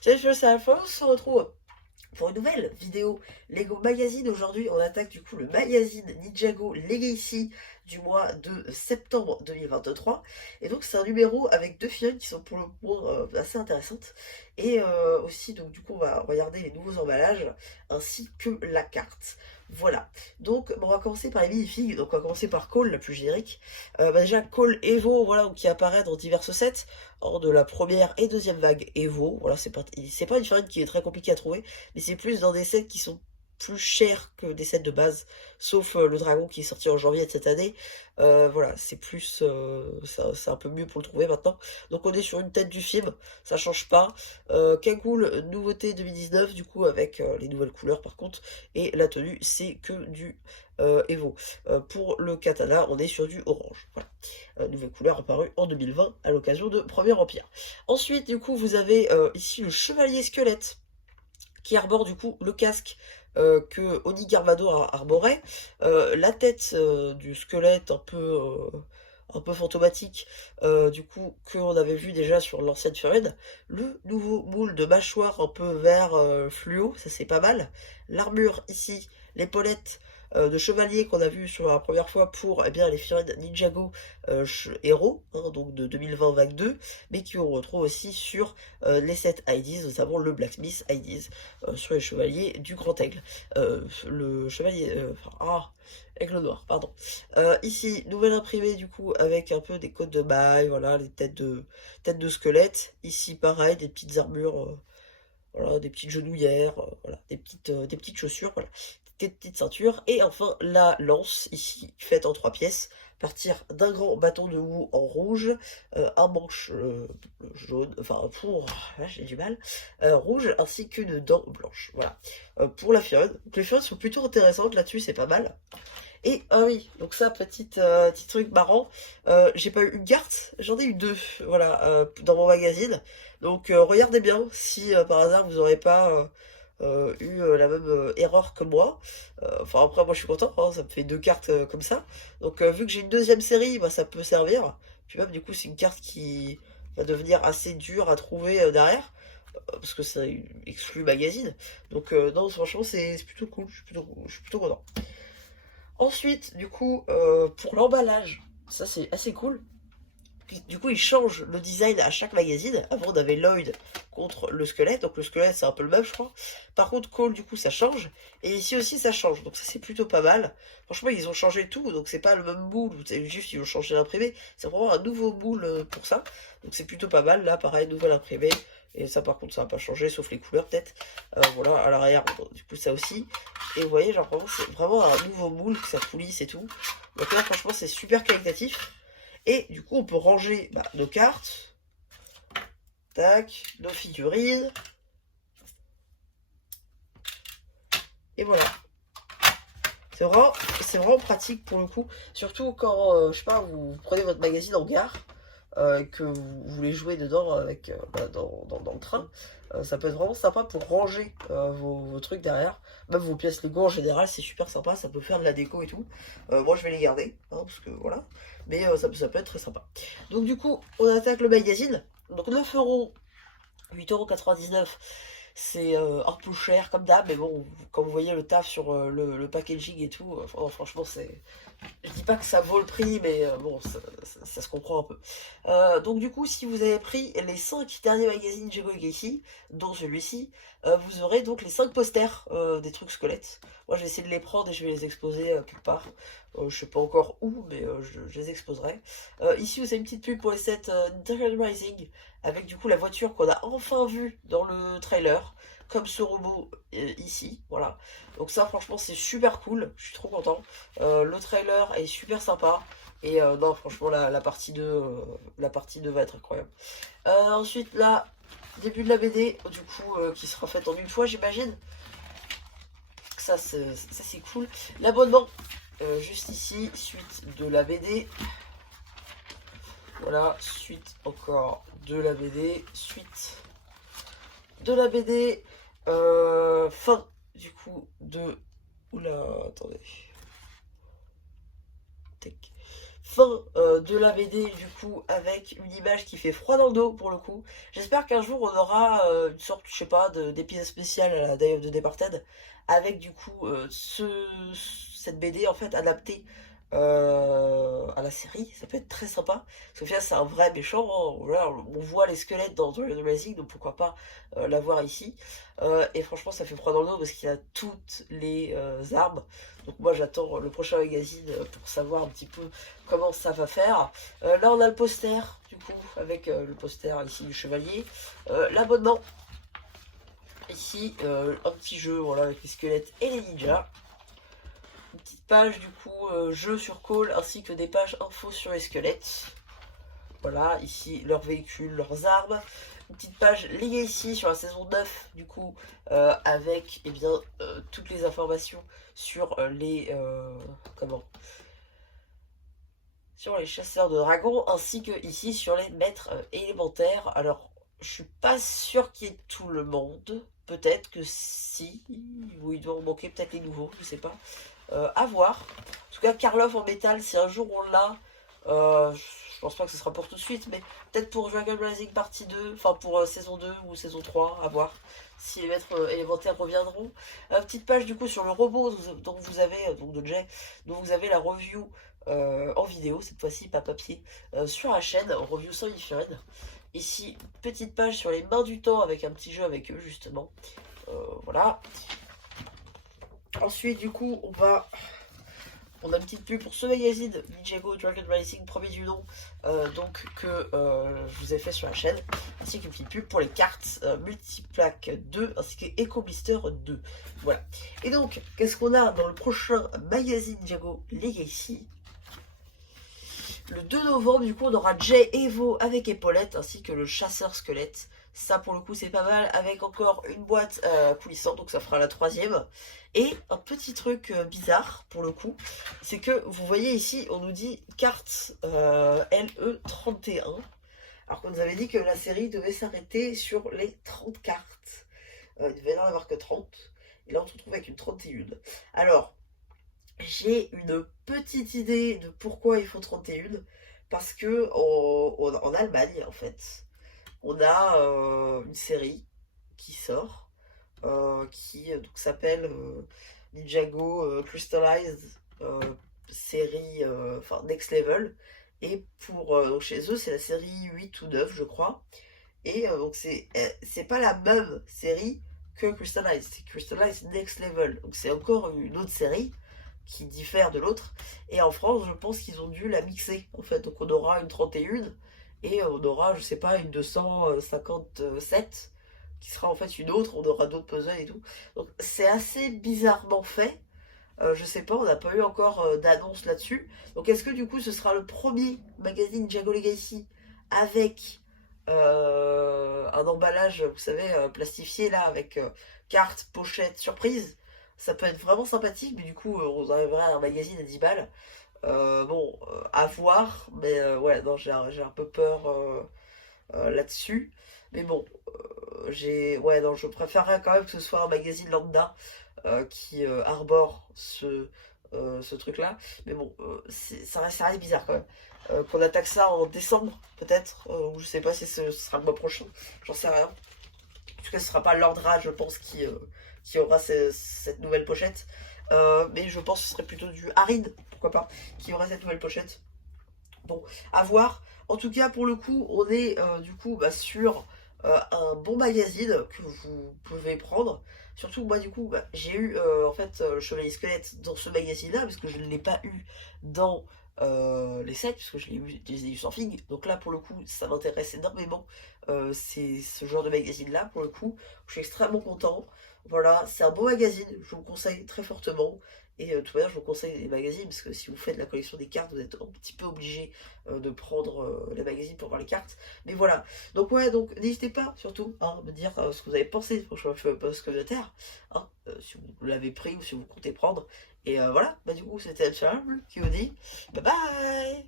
Salut, c'est Alpha, on se retrouve pour une nouvelle vidéo Lego Magazine. Aujourd'hui, on attaque du coup le magazine Ninjago Legacy du mois de septembre 2023. Et donc, c'est un numéro avec deux figurines qui sont pour le moins assez intéressantes. Et aussi, donc, du coup, on va regarder les nouveaux emballages ainsi que la carte. Voilà. Donc, bon, on va commencer par les minifigs. Donc, on va commencer par Cole, la plus générique. Déjà, Cole Evo, voilà, qui apparaît dans divers sets de la première et deuxième vague Evo. Voilà, c'est pas une figurine qui est très compliquée à trouver, mais c'est plus dans des sets qui sont plus chers que des sets de base, sauf le dragon qui est sorti en janvier de cette année. Voilà, c'est plus, c'est un peu mieux pour le trouver maintenant. Donc on est sur une tête du film, ça change pas. Cagoule, nouveauté 2019, du coup avec les nouvelles couleurs par contre, et la tenue c'est que du Evo. Pour le katana, on est sur du orange. Voilà. Nouvelle couleur apparue en 2020 à l'occasion de Premier Empire. Ensuite, du coup, vous avez ici le chevalier squelette qui arbore du coup le casque que Oni Garvado arborait, la tête du squelette un peu fantomatique, du coup, que on avait vu déjà sur l'ancienne figurine, le nouveau moule de mâchoire un peu vert fluo, ça c'est pas mal, l'armure ici, l'épaulette de chevalier qu'on a vu sur la première fois pour eh bien, les figurines Ninjago Hero, hein, donc de 2020 vague 2, mais qui on retrouve aussi sur les sets IDs, notamment le Blacksmith IDs, sur les chevaliers du Grand Aigle. Le chevalier... Aigle noir, pardon. Ici, nouvelle imprimée du coup avec un peu des côtes de mailles, voilà, les têtes de squelette. Ici, pareil, des petites armures, voilà, des petites genouillères, voilà, des petites chaussures, voilà, des petites ceintures. Et enfin, la lance, ici, faite en trois pièces, partir d'un grand bâton de houe en rouge, un manche jaune, enfin, là j'ai du mal, rouge, ainsi qu'une dent blanche. Voilà, pour la figurine. Donc les figurines sont plutôt intéressantes là-dessus, c'est pas mal. Et ah oui, donc ça, petit truc marrant, j'ai pas eu une carte, j'en ai eu deux, voilà, dans mon magazine. Donc regardez bien si par hasard vous aurez pas eu la même erreur que moi. Enfin après moi je suis content, hein, ça me fait deux cartes comme ça. Donc vu que j'ai une deuxième série, bah, ça peut servir. Puis même du coup c'est une carte qui va devenir assez dure à trouver derrière, parce que ça exclut magazine. Donc non franchement c'est plutôt cool, je suis plutôt content. Ensuite, du coup, pour l'emballage, ça c'est assez cool. Du coup, ils changent le design à chaque magazine. Avant, on avait Lloyd contre le squelette. Donc, le squelette, c'est un peu le même, je crois. Par contre, Cole, du coup, ça change. Et ici aussi, ça change. Donc, ça, c'est plutôt pas mal. Franchement, ils ont changé tout. Donc, c'est pas le même moule. C'est juste, ils ont changé l'imprimé. C'est vraiment un nouveau moule pour ça. Donc, c'est plutôt pas mal. Là, pareil, nouvelle imprimé. Et ça, par contre, ça n'a pas changé, sauf les couleurs, peut-être. Voilà, à l'arrière, du coup, ça aussi. Et vous voyez, genre, vraiment, c'est vraiment un nouveau moule, que ça coulisse et tout. Donc là, franchement, c'est super qualitatif. Et du coup, on peut ranger nos cartes, tac, nos figurines, et voilà. C'est vraiment pratique pour le coup, surtout quand, je sais pas, vous prenez votre magazine en gare, et que vous voulez jouer dedans avec, dans le train. Ça peut être vraiment sympa pour ranger vos trucs derrière. Même vos pièces Lego en général, c'est super sympa, ça peut faire de la déco et tout. Moi, je vais les garder, hein, parce que voilà. Mais ça peut être très sympa. Donc du coup, on attaque le magazine. Donc 9 €, 8,99 €, c'est un peu cher comme d'hab, mais bon, quand vous voyez le taf sur le packaging et tout, franchement, c'est... Je dis pas que ça vaut le prix, mais bon, ça se comprend un peu. Donc du coup, si vous avez pris les 5 derniers magazines Lego Legacy, dont celui-ci, vous aurez donc les 5 posters des trucs squelettes. Moi, je vais essayer de les prendre et je vais les exposer quelque part. Je sais pas encore où, mais je les exposerai. Ici, vous avez une petite pub pour les sets Dragon Rising, avec du coup la voiture qu'on a enfin vue dans le trailer, comme ce robot ici, voilà. Donc ça, franchement, c'est super cool, je suis trop content. Le trailer est super sympa. Et non, franchement, la partie 2 va être incroyable. Ensuite, là, début de la BD, du coup, qui sera faite en une fois, j'imagine. Ça, c'est cool. L'abonnement, juste ici, suite de la BD. Voilà, suite encore de la BD, suite de la BD, fin du coup de... Oula, attendez. Tac. fin de la BD du coup avec une image qui fait froid dans le dos pour le coup. J'espère qu'un jour on aura une sorte, je sais pas, d'épisode spécial à la Day of the Departed avec du coup cette BD en fait adaptée à la série. Ça peut être très sympa parce que finalement c'est un vrai méchant, hein. Voilà, on voit les squelettes dans Dragon Rising, donc pourquoi pas l'avoir ici. Et franchement ça fait froid dans le dos parce qu'il a toutes les armes. Donc moi j'attends le prochain magazine pour savoir un petit peu comment ça va faire. Là on a le poster du coup avec le poster ici du chevalier. L'abonnement. Ici un petit jeu voilà, avec les squelettes et les ninjas. Une petite page du coup jeu sur call ainsi que des pages infos sur les squelettes. Voilà, ici leurs véhicules, leurs armes. Une petite page Legacy sur la saison 9 du coup avec eh bien, toutes les informations sur les comment sur les chasseurs de dragons ainsi que ici sur les maîtres élémentaires. Alors je suis pas sûr qu'il y ait tout le monde, peut-être que si, ou il doit en manquer peut-être les nouveaux, je sais pas. À voir. En tout cas Karlov en métal, si un jour on l'a, je pense pas que ce sera pour tout de suite, mais peut-être pour Dragon Rising partie 2, enfin pour saison 2 ou saison 3, à voir si les maîtres élémentaires reviendront. Petite page du coup sur le robot dont vous avez, donc de Jay, dont vous avez la review en vidéo, cette fois-ci pas papier, sur la chaîne, en review sans Ifren. Ici, petite page sur les mains du temps avec un petit jeu avec eux justement. Voilà. Ensuite du coup on a une petite pub pour ce magazine Ninjago Dragon Racing, premier du nom, donc que je vous ai fait sur la chaîne, ainsi qu'une petite pub pour les cartes Multiplaque 2 ainsi que Eco Blister 2. Voilà. Et donc, qu'est-ce qu'on a dans le prochain magazine Ninjago Legacy? Le 2 novembre, du coup, on aura Jay Evo avec épaulette ainsi que le chasseur squelette. Ça, pour le coup, c'est pas mal. Avec encore une boîte coulissante, donc ça fera la troisième. Et un petit truc bizarre, pour le coup, c'est que vous voyez ici, on nous dit carte LE31. Alors qu'on nous avait dit que la série devait s'arrêter sur les 30 cartes. Il devait n'en avoir que 30. Et là, on se retrouve avec une 31. Alors, j'ai une petite idée de pourquoi il faut 31. Parce que en Allemagne, en fait, on a une série qui sort, qui donc s'appelle Ninjago Crystallized série, enfin Next Level. Et pour donc chez eux, c'est la série 8 ou 9, je crois. Et donc c'est pas la même série que Crystallized, c'est Crystallized Next Level. Donc c'est encore une autre série qui diffère de l'autre. Et en France, je pense qu'ils ont dû la mixer en fait. Donc on aura une 31 et on aura, je sais pas, une 257 qui sera en fait une autre. On aura d'autres puzzles et tout. Donc c'est assez bizarrement fait. Je sais pas, on n'a pas eu encore d'annonce là-dessus. Donc est-ce que du coup ce sera le premier magazine Jago Legacy avec un emballage, vous savez, plastifié là, avec carte, pochette, surprise? Ça peut être vraiment sympathique, mais du coup on arriverait à un magazine à 10 balles. Bon, à voir, mais ouais, non, j'ai un peu peur là-dessus. Mais bon, ouais, non, je préférerais quand même que ce soit un magazine lambda qui arbore ce truc-là. Mais bon, ça reste bizarre quand même. Qu'on attaque ça en décembre, peut-être, ou je sais pas si ce sera le mois prochain, j'en sais rien. En tout cas, ce sera pas l'Ordra, je pense, qui aura cette nouvelle pochette. Mais je pense que ce serait plutôt du Harin, pourquoi pas, qui aura cette nouvelle pochette. Bon, à voir. En tout cas, pour le coup, on est du coup sur un bon magazine que vous pouvez prendre. Surtout, moi, du coup, j'ai eu en fait Chevalier Squelette dans ce magazine-là, parce que je ne l'ai pas eu dans les 7, parce que je les ai eu sans figue. Donc là, pour le coup, ça m'intéresse énormément. C'est ce genre de magazine-là, pour le coup. Je suis extrêmement content. Voilà, c'est un beau magazine, je vous conseille très fortement. Et de toute manière, je vous conseille les magazines, parce que si vous faites la collection des cartes, vous êtes un petit peu obligé de prendre les magazines pour voir les cartes. Mais voilà, donc ouais, donc n'hésitez pas surtout à me dire ce que vous avez pensé du prochain post communautaire, hein, si vous l'avez pris ou si vous comptez prendre. Et voilà, bah du coup, c'était Charles qui vous dit bye bye.